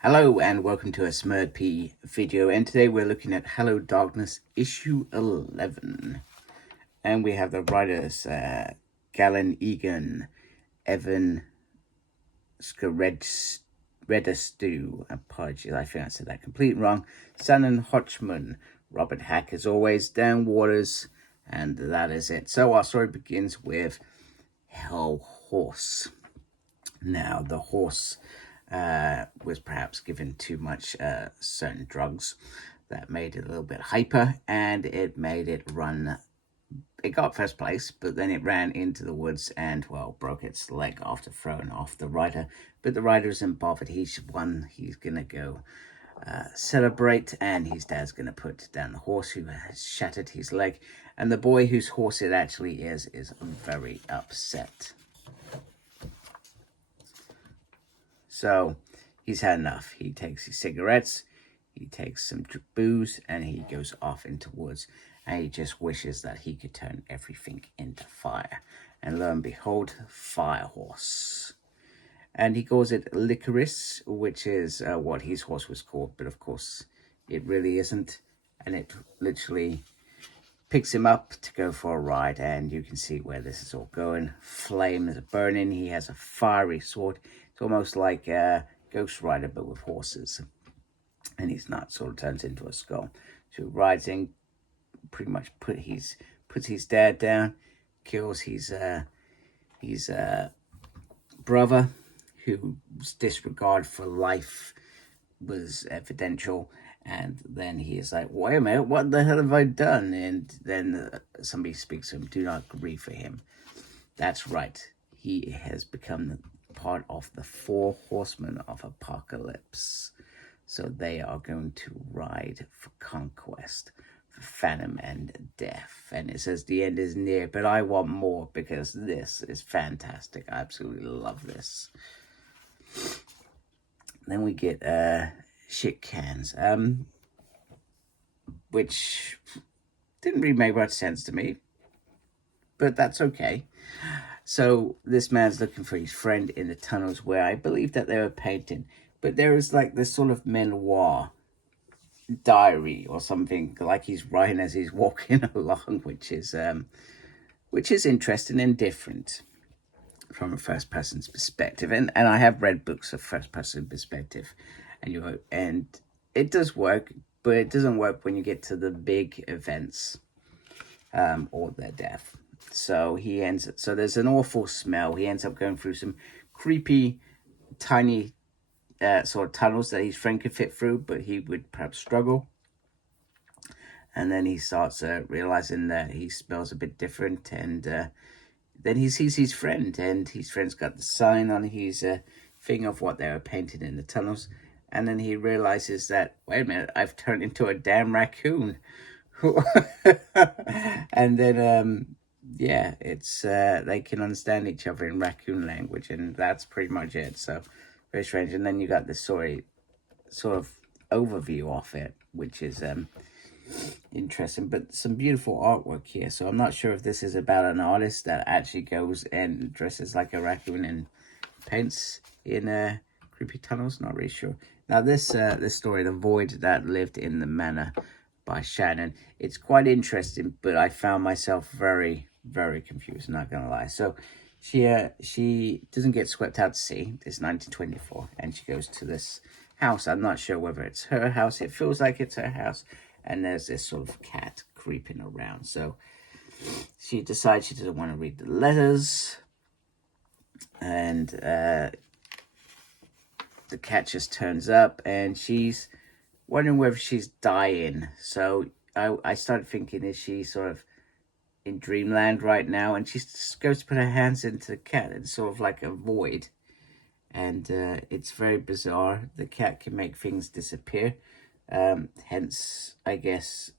Hello and welcome to a Smurd P video, and today we're looking at Hello Darkness issue 11, and we have the writers Galen Egan, Evan Scaredestu, apologies, I think I said that completely wrong, Shannon Hodgman, Robert Hack as always, Dan Waters, and that is it. So our story begins with Hell Horse. Now the horse was perhaps given too much certain drugs that made it a little bit hyper, and it made it run. It got first place, but then it ran into the woods and, well, broke its leg after throwing off the rider. But the rider isn't bothered. He's won. He's gonna go celebrate, and his dad's gonna put down the horse who has shattered his leg, and the boy whose horse it actually is very upset. So he's had enough. He takes his cigarettes, he takes some booze, and he goes off into woods. And he just wishes that he could turn everything into fire. And lo and behold, Fire Horse. And he calls it Licorice, which is what his horse was called. But of course, it really isn't. And it literally picks him up to go for a ride. And you can see where this is all going. Flames are burning. He has a fiery sword. It's almost like Ghost Rider, but with horses. And his nut sort of turns into a skull. So he rides in, pretty much puts his dad down, kills his brother, whose disregard for life was evidential. And then he is like, wait a minute, what the hell have I done? And then somebody speaks to him, do not grieve for him. That's right. He has become part of the 4 horsemen of apocalypse. So they are going to ride for conquest, for phantom and death. And it says the end is near, but I want more because this is fantastic. I absolutely love this. Then we get shit cans, which didn't really make much sense to me, but that's okay. So this man's looking for his friend in the tunnels where I believe that they were painting. But there is like this sort of memoir diary or something, like he's writing as he's walking along, which is interesting and different from a first person's perspective. And I have read books of first person perspective, and it does work, but it doesn't work when you get to the big events or their death. So so there's an awful smell. He ends up going through some creepy, tiny sort of tunnels that his friend could fit through, but he would perhaps struggle. And then he starts realizing that he smells a bit different, and then he sees his friend, and his friend's got the sign on his thing of what they were painting in the tunnels. And then he realizes that, wait a minute, I've turned into a damn raccoon. And then yeah, it's they can understand each other in raccoon language, and that's pretty much it. So very strange. And then you got this sort of overview of it, which is interesting, but some beautiful artwork here. So I'm not sure if this is about an artist that actually goes and dresses like a raccoon and paints in creepy tunnels. Not really sure. Now this story, The Void That Lived in the Manor by Shannon, it's quite interesting, but I found myself very, very confused, not gonna lie. So she doesn't get swept out to sea. It's 1924, and she goes to this house. I'm not sure whether it's her house. It feels like it's her house, and there's this sort of cat creeping around. So she decides she doesn't want to read the letters, and the cat just turns up, and she's wondering whether she's dying. So I started thinking, is she sort of in dreamland right now? And she just goes to put her hands into the cat. It's sort of like a void, and it's very bizarre. The cat can make things disappear, hence I guess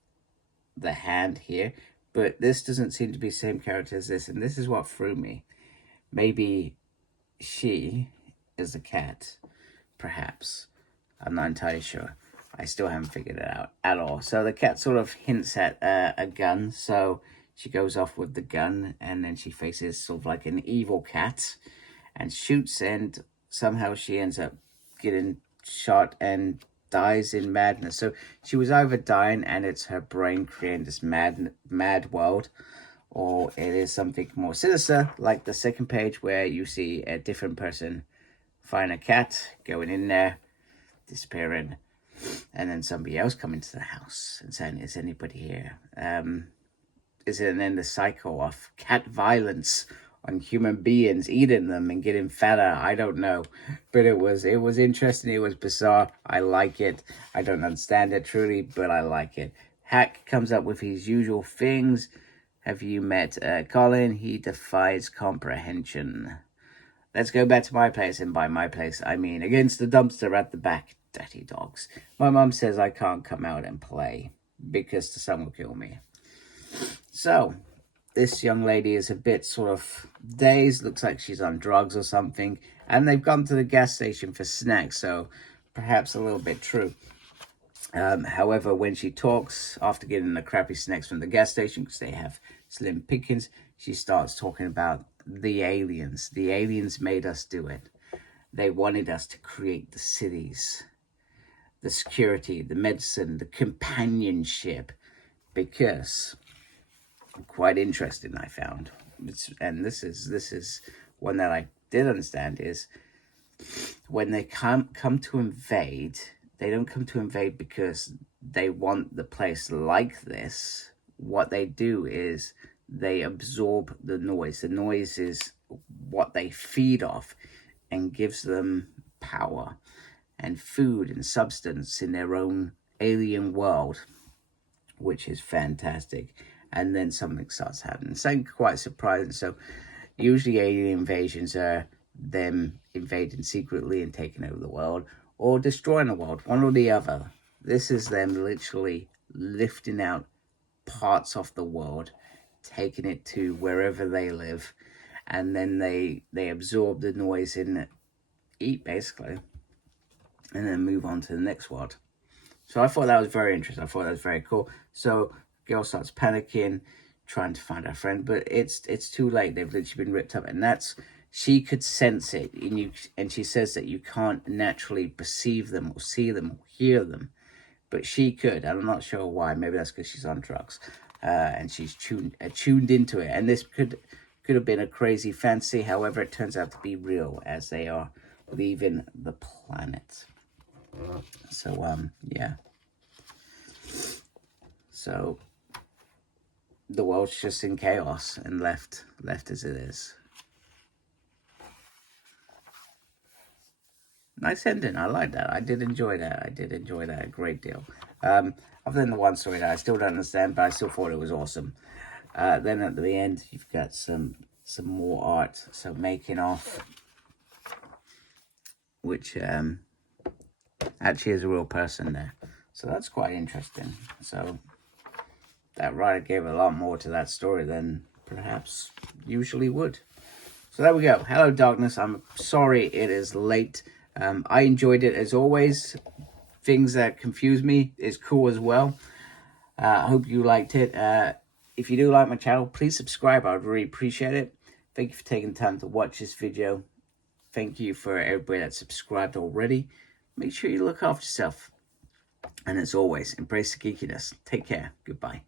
the hand here. But this doesn't seem to be the same character as this, and this is what threw me. Maybe she is the cat, perhaps. I'm not entirely sure. I still haven't figured it out at all. So the cat sort of hints at a gun. So she goes off with the gun, and then she faces sort of like an evil cat and shoots, and somehow she ends up getting shot and dies in madness. So she was either dying and it's her brain creating this mad world, or it is something more sinister, like the second page where you see a different person find a cat, going in there, disappearing, and then somebody else coming to the house and saying, is anybody here? Is it then the cycle of cat violence on human beings, eating them and getting fatter? I don't know, but it was interesting. It was bizarre. I like it. I don't understand it truly, but I like it. Hack comes up with his usual things. Have you met Colin? He defies comprehension. Let's go back to my place, and by my place I mean against the dumpster at the back. Dirty dogs. My mum says I can't come out and play because the sun will kill me. So this young lady is a bit sort of dazed, looks like she's on drugs or something, and they've gone to the gas station for snacks, so perhaps a little bit true. However, when she talks, after getting the crappy snacks from the gas station, because they have slim pickings, she starts talking about the aliens. The aliens made us do it. They wanted us to create the cities, the security, the medicine, the companionship, because quite interesting I found, and this is one that I did understand, is when they come to invade, they don't come to invade because they want the place like this. What they do is they absorb the noise. The noise is what they feed off and gives them power and food and substance in their own alien world, which is fantastic. And then something starts happening. Something quite surprising. So usually alien invasions are them invading secretly and taking over the world, or destroying the world, one or the other. This is them literally lifting out parts of the world, taking it to wherever they live, and then they absorb the noise and eat, basically, and then move on to the next world. So I thought that was very interesting. I thought that was very cool. So girl starts panicking, trying to find her friend, but it's too late. They've literally been ripped up, and she could sense it in you. And she says that you can't naturally perceive them or see them or hear them, but she could. I'm not sure why. Maybe that's because she's on drugs, and she's tuned into it. And this could have been a crazy fantasy. However, it turns out to be real as they are leaving the planet. So yeah. So the world's just in chaos and left as it is. Nice ending. I like that. I did enjoy that. A great deal. Other than the one story that I still don't understand, but I still thought it was awesome. Then at the end, you've got some more art. So making off, which actually is a real person there. So that's quite interesting. So that writer gave a lot more to that story than perhaps usually would. So there we go. Hello, Darkness. I'm sorry it is late. I enjoyed it as always. Things that confuse me is cool as well. I hope you liked it. If you do like my channel, please subscribe. I would really appreciate it. Thank you for taking the time to watch this video. Thank you for everybody that's subscribed already. Make sure you look after yourself. And as always, embrace the geekiness. Take care. Goodbye.